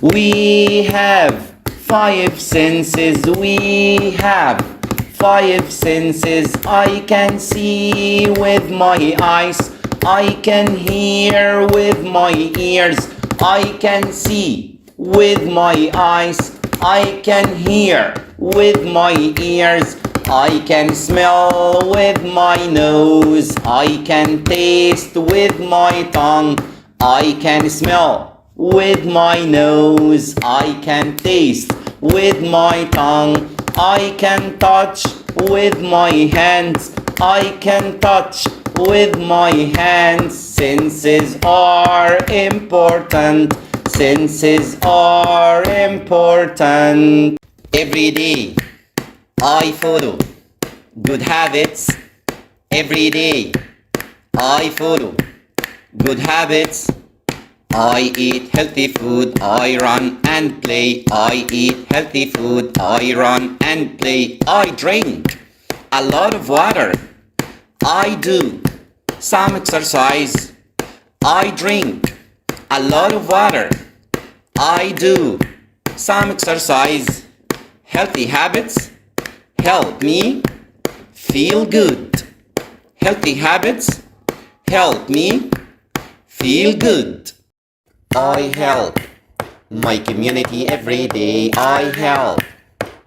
We have five senses. We have five senses. I can see with my eyes. I can hear with my ears. I can see with my eyes. I can hear with my ears. I can smell with my nose. I can taste with my tongue. I can smell with my nose. I can taste with my tongue. I can touch with my hands. I can touch with my hands. Senses are important. Senses are important. Every day I follow good habits. Every day I follow good habits. I eat healthy food. I run and play. I eat healthy food. I run and play. I drink a lot of water. I do some exercise. I drink a lot of water. I do some exercise. Healthy habits help me feel good. Healthy habits help me feel good. I help my community every day. I help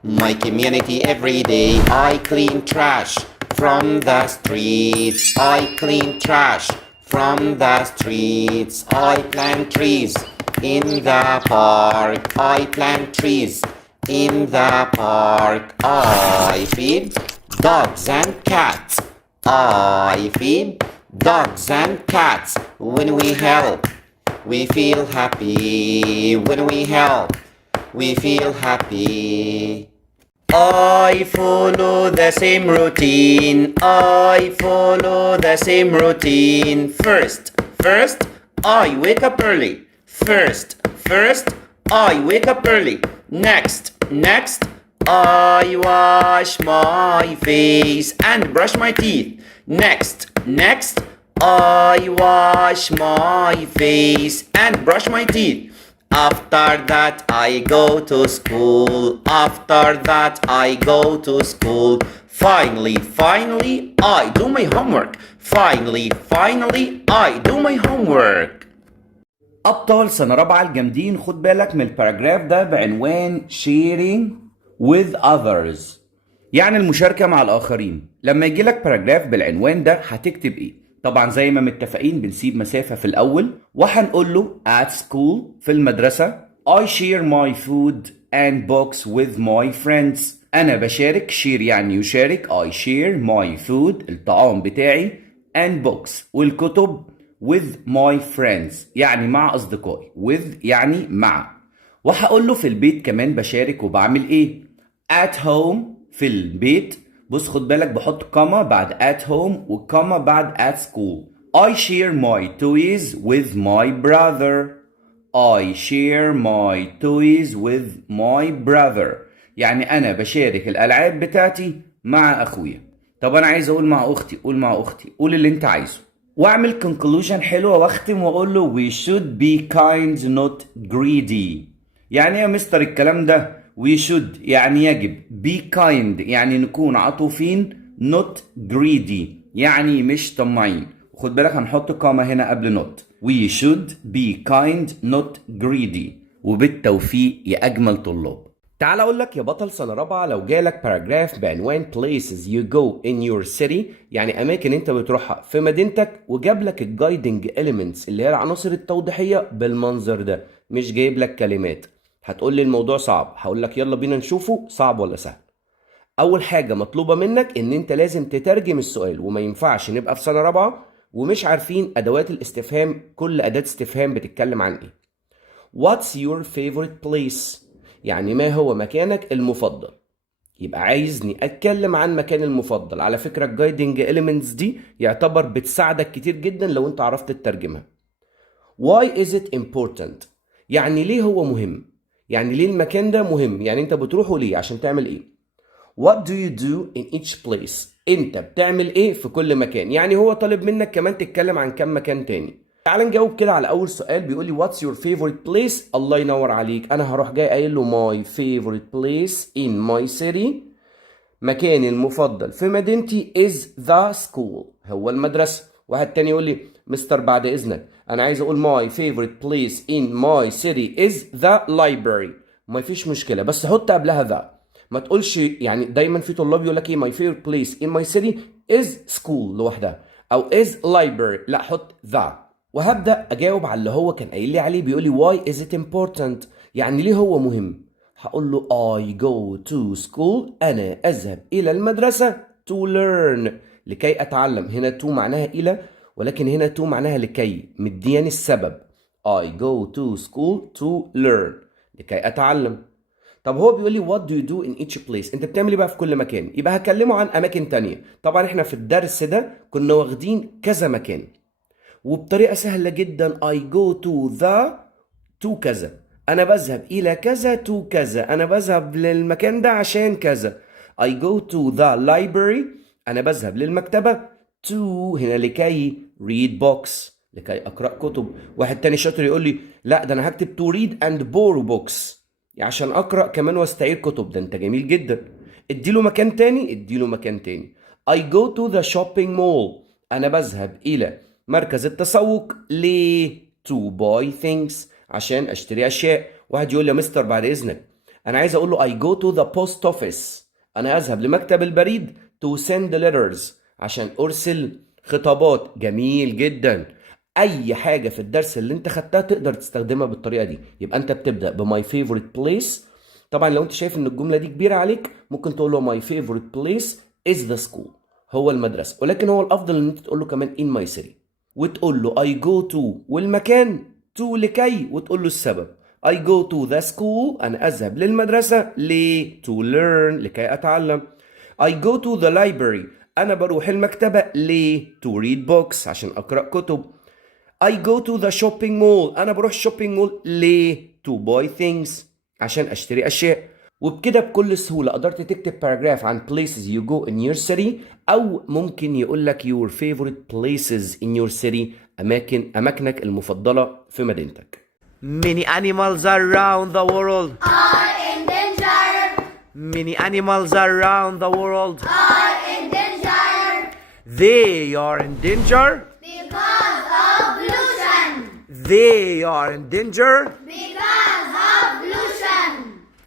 my community every day. I clean trash from the streets. I clean trash from the streets. I plant trees in the park. I plant trees in the park. I feed dogs and cats. I feed dogs and cats. When we help, we feel happy. When we help, we feel happy. I follow the same routine. I follow the same routine. First, I wake up early. First, I wake up early. Next, I wash my face and brush my teeth. Next, I wash my face and brush my teeth. After that, I go to school. After that, I go to school. Finally, I do my homework. Finally, I do my homework. أبطال سنة رابعة الجامدين، خد بالك من الباراجراف ده بعنوان sharing with others، يعني المشاركة مع الآخرين. لما يجي لك باراجراف بالعنوان ده هتكتب إيه؟ طبعا زي ما متفقين بنسيب مسافة في الأول وهنقول له at school في المدرسة I share my food and books with my friends. أنا بشارك، share يعني يشارك، I share my food الطعام بتاعي and books والكتب with my friends يعني مع أصدقائي، with يعني مع. وهقول له في البيت كمان بشارك وبعمل إيه. at home في البيت، بص خد بالك بحط كوما بعد at home وكوما بعد at school. I share my toys with my brother. I share my toys with my brother يعني أنا بشارك الألعاب بتاعتي مع أخويا. طب أنا عايز أقول مع أختي، قول مع أختي، قول اللي أنت عايزه. واعمل conclusion حلوة واختم واقول له we should be kind not greedy. يعني يا مستر الكلام ده we should يعني يجب، be kind يعني نكون عطوفين، not greedy يعني مش طماعين. خد بالك هنحط كوما هنا قبل not. we should be kind not greedy. وبالتوفيق يا أجمل طلاب. تعال أقول لك يا بطل سنة رابعة، لو جالك باراجراف بعنوان places you go in your city يعني أماكن أنت بتروحها في مدينتك، وجاب لك الجايدنج elements اللي هي العناصر التوضيحية بالمنظر ده، مش جايب لك كلمات، هتقول لي الموضوع صعب. هقول لك يلا بينا نشوفه صعب ولا سهل. أول حاجة مطلوبة منك إن أنت لازم تترجم السؤال، وما ينفعش نبقى في سنة رابعة ومش عارفين أدوات الاستفهام، كل أداة استفهام بتتكلم عن إيه. What's your favorite place؟ يعني ما هو مكانك المفضل. يبقى عايزني اتكلم عن مكان المفضل. على فكرة الجايدنج elements دي يعتبر بتساعدك كتير جدا لو انت عرفت تترجمها. Why is it important؟ يعني ليه هو مهم، يعني ليه المكان ده مهم، يعني انت بتروحه ليه، عشان تعمل ايه. What do you do in each place؟ انت بتعمل ايه في كل مكان، يعني هو طالب منك كمان تتكلم عن كم مكان تاني. تعال نجاوب كده على اول سؤال. بيقول لي what's your favorite place. الله ينور عليك. انا هروح جاي قايل له my favorite place in my city. مكاني المفضل في مدينتي is the school، هو المدرسة. واحد تاني يقول لي مستر بعد إذنك أنا عايز أقول my favorite place in my city is the library. ما فيش مشكلة بس حط قبلها the، ما تقولش يعني دايما في طلاب يقول لك إيه my favorite place in my city is school لوحدها أو is library، لا حط the. وهبدأ أجاوب على اللي هو كان قايل لي عليه. بيقول لي why is it important، يعني ليه هو مهم. هقول له I go to school، أنا أذهب إلى المدرسة to learn، لكي أتعلم. هنا to معناها إلى، ولكن هنا to معناها لكي، مدياني السبب. I go to school to learn، لكي أتعلم. طب هو بيقول لي what do you do in each place، أنت بتعمل إيه بقى في كل مكان؟ يبقى هكلمه عن أماكن تانية. طبعا إحنا في الدرس ده كنا واخدين كذا مكان، وبطريقة سهلة جدا I go to the to كذا، أنا بذهب إلى كذا to كذا، أنا بذهب للمكان ده عشان كذا. I go to the library، أنا بذهب للمكتبة to هنا لكي read books، لكي أقرأ كتب. واحد تاني شاطر يقول لي لا ده أنا هكتب to read and borrow books، عشان أقرأ كمان واستعير كتب. ده أنت جميل جدا. اديله مكان تاني، اديله مكان تاني. I go to the shopping mall، أنا بذهب إلى مركز التسوق ليه to buy things، عشان اشتري اشياء. واحد يقول لي يا مستر بعد اذنك انا عايز اقول له I go to the post office، انا اذهب لمكتب البريد to send letters، عشان ارسل خطابات. جميل جدا. اي حاجه في الدرس اللي انت خدتها تقدر تستخدمها بالطريقه دي. يبقى انت بتبدا ب my favorite place. طبعا لو انت شايف ان الجمله دي كبيره عليك ممكن تقول له my favorite place is the school، هو المدرسه. ولكن هو الافضل ان انت تقول له كمان in my city، وتقول له I go to والمكان to لكي، وتقول له السبب. I go to the school، أنا أذهب للمدرسة ليه to learn لكي أتعلم. I go to the library، أنا بروح المكتبة ليه to read books عشان أقرأ كتب. I go to the shopping mall، أنا بروح shopping mall ليه to buy things عشان أشتري أشياء. وبكده بكل سهولة قدرت تكتب باراجراف عن places you go in your city، أو ممكن يقول لك your favorite places in your city، أماكنك المفضلة في مدينتك. Many animals around the world are endangered. Many animals around the world Are endangered They are in danger because of pollution. They are in danger Because of pollution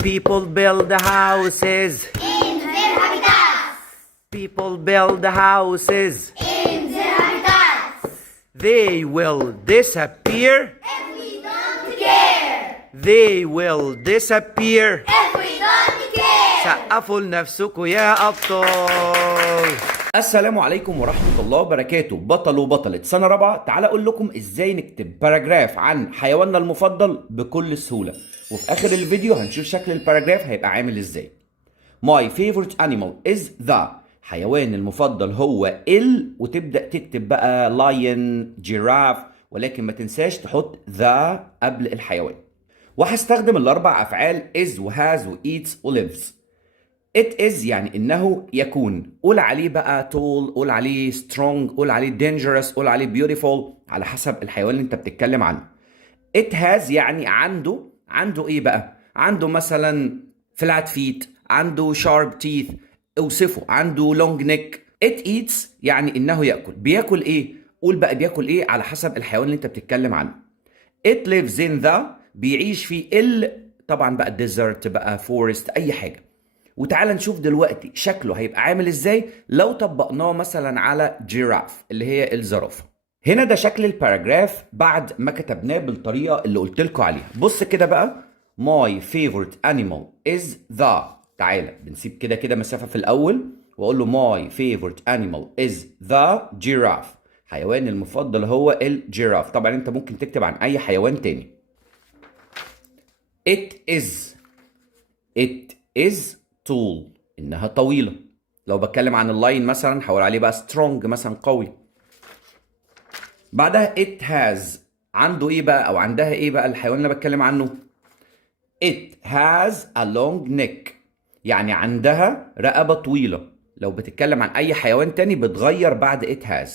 People build houses in their habitats. People build houses In their habitats. They will disappear If we don't care. They will disappear If we don't care. سقفوا لنفسكم يا أبطال. السلام عليكم ورحمة الله وبركاته. بطل وبطلة سنة رابعة، تعال أقول لكم إزاي نكتب باراجراف عن حيواننا المفضل بكل سهولة. وفي آخر الفيديو هنشوف شكل الباراجراف هيبقى عامل إزاي. My favorite animal is the، حيوان المفضل هو وتبدأ تكتب بقى lion جيراف، ولكن ما تنساش تحط the قبل الحيوان. وهستخدم الأربع أفعال is وhas وeats وlives. It is يعني إنه يكون. قول عليه بقى tall، قول عليه strong، قول عليه dangerous، قول عليه beautiful، على حسب الحيوان اللي أنت بتتكلم عنه. It has يعني عنده إيه بقى؟ عنده مثلا flat feet، عنده sharp teeth، اوصفه. عنده long neck. It eats يعني إنه يأكل. بياكل إيه؟ قول بقى بياكل إيه على حسب الحيوان اللي أنت بتتكلم عنه. It lives in the، بيعيش في طبعا بقى desert بقى forest أي حاجة. وتعال نشوف دلوقتي شكله هيبقى عامل ازاي لو طبقناه مثلا على جيراف اللي هي الزرافة. هنا ده شكل الباراجراف بعد ما كتبناه بالطريقة اللي قلت لكم عليها. بص كده بقى my favorite animal is the، تعالى بنسيب كده مسافة في الأول وأقول له my favorite animal is the giraffe، حيواني المفضل هو الجيراف. طبعا انت ممكن تكتب عن أي حيوان تاني. It is tall، إنها طويلة. لو بتكلم عن اللاين مثلا حول عليه بقى strong مثلا قوي. بعدها it has، عنده إيه بقى أو عندها إيه بقى الحيوان اللي بتكلم عنه؟ It has a long neck، يعني عندها رقبة طويلة. لو بتتكلم عن أي حيوان تاني بتغير بعد it has.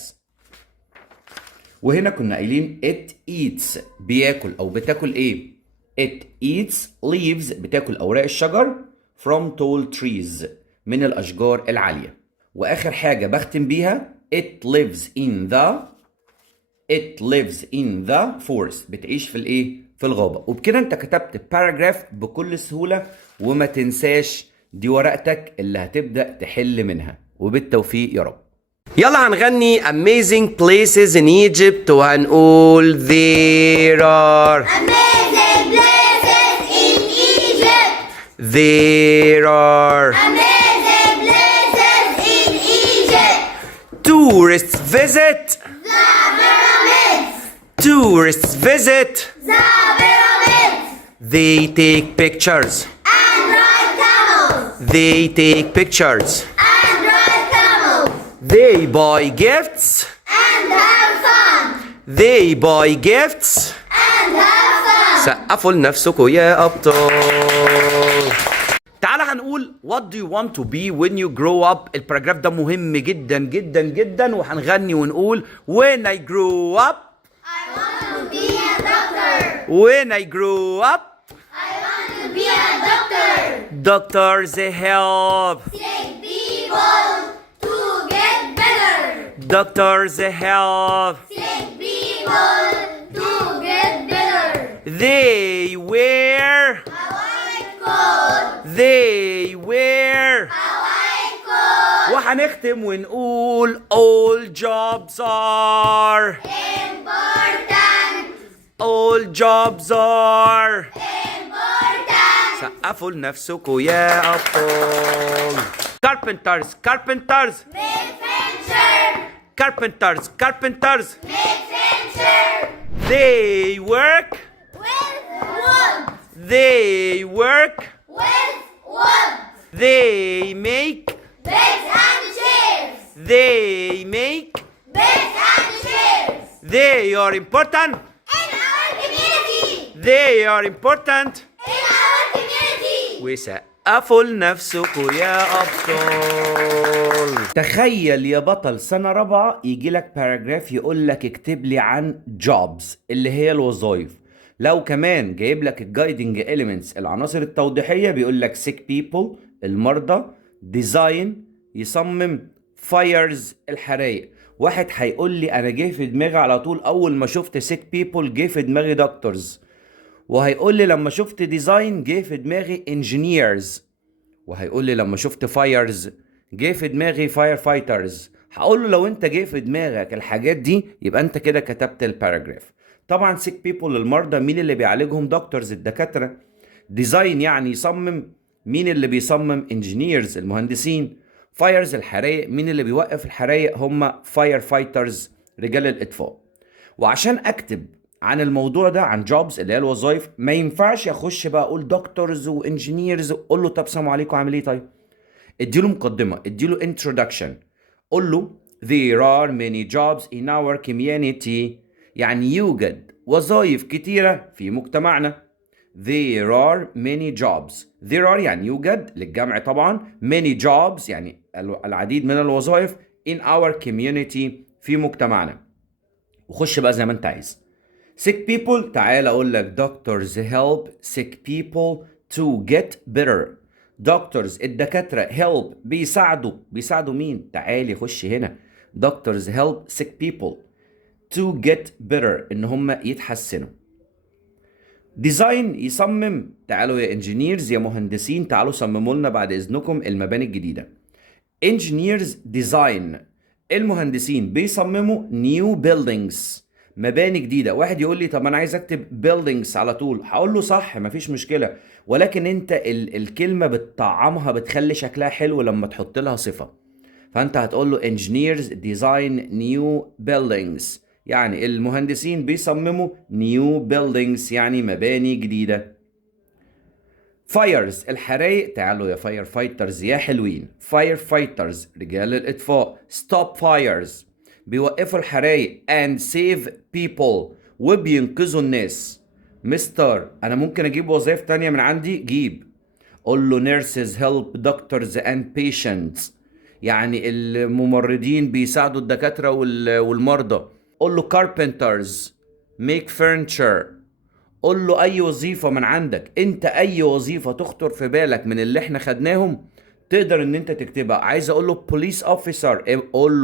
وهنا كنا قايلين it eats بياكل أو بتاكل إيه؟ it eats leaves بتاكل أوراق الشجر from tall trees من الأشجار العالية. وآخر حاجة بختم بيها it lives in the forest بتعيش في الإيه؟ في الغابة. وبكده أنت كتبت باراجراف بكل سهولة، وما تنساش دي ورقتك اللي هتبدأ تحل منها، وبالتوفيق يا رب. يلا هنغني Amazing Places in Egypt وهنقول There are Amazing places in Egypt. There are Amazing places in Egypt. Tourists visit The pyramids. Tourists visit The pyramids. They take pictures And ride camels. They take pictures And ride camels. They buy gifts And have fun. They buy gifts And have fun. سقفوا لنفسكوا يا أبطال. تعال هنقول what do you want to be when you grow up. الباراجراف ده مهم جدا جدا جدا، وهنغني ونقول when I grow up I want to be a doctor. when I grow up I want to be a doctor. doctors help Sick people to get better. doctors help Sick people to get better. they wear A white coat. they wear A white coat. وهنختم ونقول all jobs are Important. all jobs are Important. سقفوا لنفسكوا يا أبطال. carpenters carpenters Make furniture. carpenters carpenters Make furniture. they work With wood. they work With wood. they make Beds and chairs. they make Beds and chairs. they are important In our community. they are important In our community. وسقفوا لنفسكوا يا أبطال. تخيل يا بطل سنة رابعة يجي لك باراجراف يقول لك اكتب لي عن jobs اللي هي الوظائف. لو كمان جايب لك الجايدنج elements العناصر التوضيحية بيقول لك sick people المرضى، design يصمم، fires الحرايق. واحد هيقول لي انا جه في دماغي على طول اول ما شفت sick people جه في دماغي doctors، وهيقول لي لما شفت ديزاين جه في دماغي engineers، وهيقول لي لما شفت fires جه في دماغي fire fighters. هقول له لو انت جه في دماغك الحاجات دي يبقى انت كده كتبت الباراجراف. طبعا sick people المرضى مين اللي بيعالجهم؟ doctors الدكاترة. ديزاين يعني يصمم، مين اللي بيصمم؟ engineers المهندسين. fires الحرايق مين اللي بيوقف الحرايق؟ هم fire fighters رجال الإطفاء. وعشان اكتب عن الموضوع ده عن جوبز اللي هي الوظائف ما ينفعش اخش بقى اقول دكتورز وانجينيرز. قول له طب سلام عليكم عامل ايه؟ طيب اديله مقدمه، اديله introduction. قول له there are many jobs in our community يعني يوجد وظائف كتيره في مجتمعنا. there are many jobs there are يعني يوجد للجمع طبعا، many jobs يعني العديد من الوظائف in our community في مجتمعنا. وخش بقى زي ما انت عايز. sick people تعال اقول لك doctors help sick people to get better. doctors الدكاترة help بيساعدوا مين؟ تعالي خش هنا. doctors help sick people to get better ان هم يتحسنوا. design يصمم، تعالوا يا engineers يا مهندسين تعالوا صمموا لنا بعد اذنكم المباني الجديدة. engineers design المهندسين بيصمموا new buildings مباني جديدة. واحد يقول لي طب انا عايز اكتب buildings على طول، هقول له صح مفيش مشكلة، ولكن انت الكلمة بتطعمها بتخلي شكلها حلو لما تحط لها صفة. فانت هتقول له engineers design new buildings يعني المهندسين بيصمموا new buildings يعني مباني جديدة. fires الحرايق تعالوا يا fire fighters يا حلوين. fire fighters رجال الإطفاء. stop fires بيوقفوا الحرايق and save people وبينقذوا الناس. مستر انا ممكن اجيب وظائف تانية من عندي؟ جيب. قول له nurses help doctors and patients يعني الممرضين بيساعدوا الدكاترة والمرضى. قول له carpenters make furniture. قول له اي وظيفة من عندك. انت اي وظيفة تخطر في بالك من اللي احنا خدناهم تقدر ان انت تكتبها. عايز اقول له police officer، قول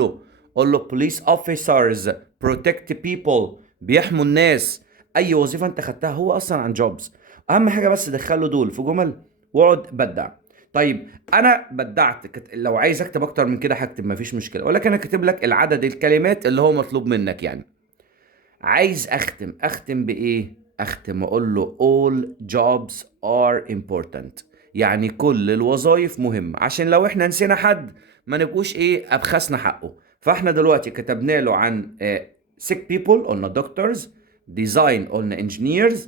له police officers protect people، بيحموا الناس. اي وظيفة انت خدتها هو اصلا عن jobs. اهم حاجة بس دخله دول في جمل واقعد بدع. طيب انا بدعت، لو عايز اكتب اكتر من كده هكتب مفيش مشكلة، ولكن انا كاتب لك العدد الكلمات اللي هو مطلوب منك يعني. عايز اختم بايه؟ اختم اقول له all jobs are important، يعني كل الوظائف مهمة، عشان لو احنا نسينا حد ما نبقوش ايه ابخسنا حقه. فاحنا دلوقتي كتبنا له عن sick people قلنا doctors، design قلنا engineers،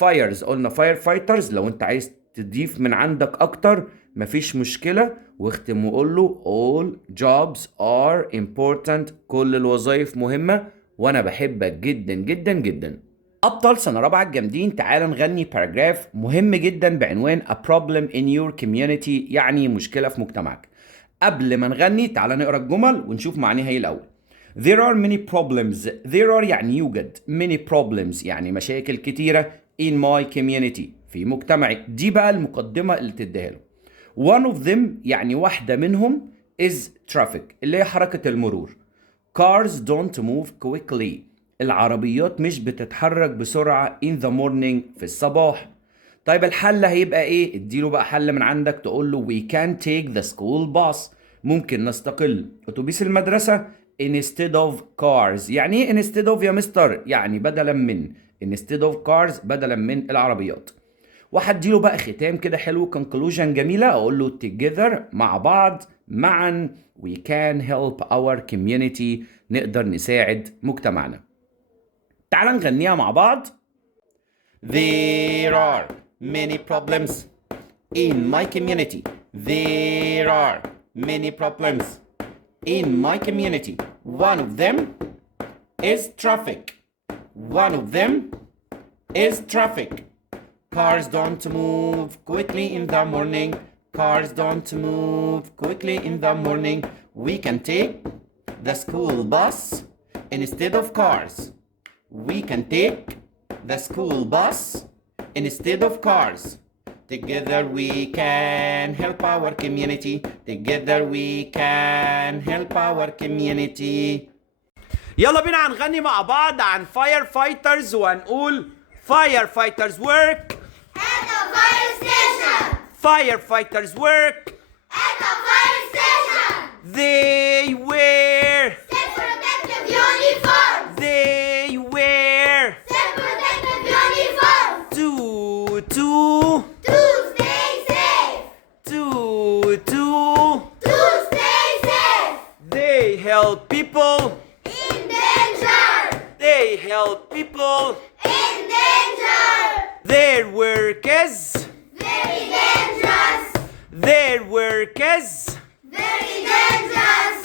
fires قلنا firefighters. لو انت عايز تضيف من عندك اكتر مفيش مشكلة، واختم وقول له all jobs are important، كل الوظائف مهمة وانا بحبك جدا جدا جدا. ابطال سنة رابعة الجامدين، تعالوا نغني باراجراف مهم جدا بعنوان a problem in your community، يعني مشكلة في مجتمعك. قبل ما نغني تعالى نقرا الجمل ونشوف معناها ايه الاول. There are many problems. There are يعني يوجد. Many problems يعني مشاكل كتيرة. In my community في مجتمعي. دي بقى المقدمة اللي تديها له. One of them يعني واحدة منهم is traffic اللي هي حركة المرور. Cars don't move quickly. العربيات مش بتتحرك بسرعة in the morning في الصباح. طيب الحل هيبقى ايه؟ اديله بقى حل من عندك، تقول له we can take the school bus. ممكن نستقل اتوبيس المدرسة instead of cars. يعني ايه instead of يا مستر؟ يعني بدلا من. instead of cars بدلا من العربيات. وهديله بقى ختام كده حلو conclusion جميلة، اقول له together مع بعض معا we can help our community، نقدر نساعد مجتمعنا. تعال نغنيها مع بعض. There are many problems in my community. There are many problems in my community. One of them is traffic. One of them is traffic. Cars don't move quickly in the morning. Cars don't move quickly in the morning. We can take the school bus instead of cars. We can take the school bus instead of cars. Together we can help our community. Together we can help our community. يلا بينا هنغني مع بعض عن firefighters وهنقول firefighters work At a fire station. firefighters work. At a fire station. They wear. Set protective uniforms. They wear. Set protective uniforms. To To stay safe. To stay safe. They help people. In danger. They help people. In danger. Their work is. Very dangerous. Their work is. Very dangerous.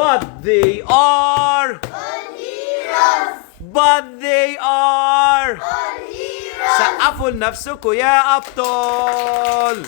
But they are. All heroes. But they are. All heroes. سقفوا لنفسكوا يا أبطال.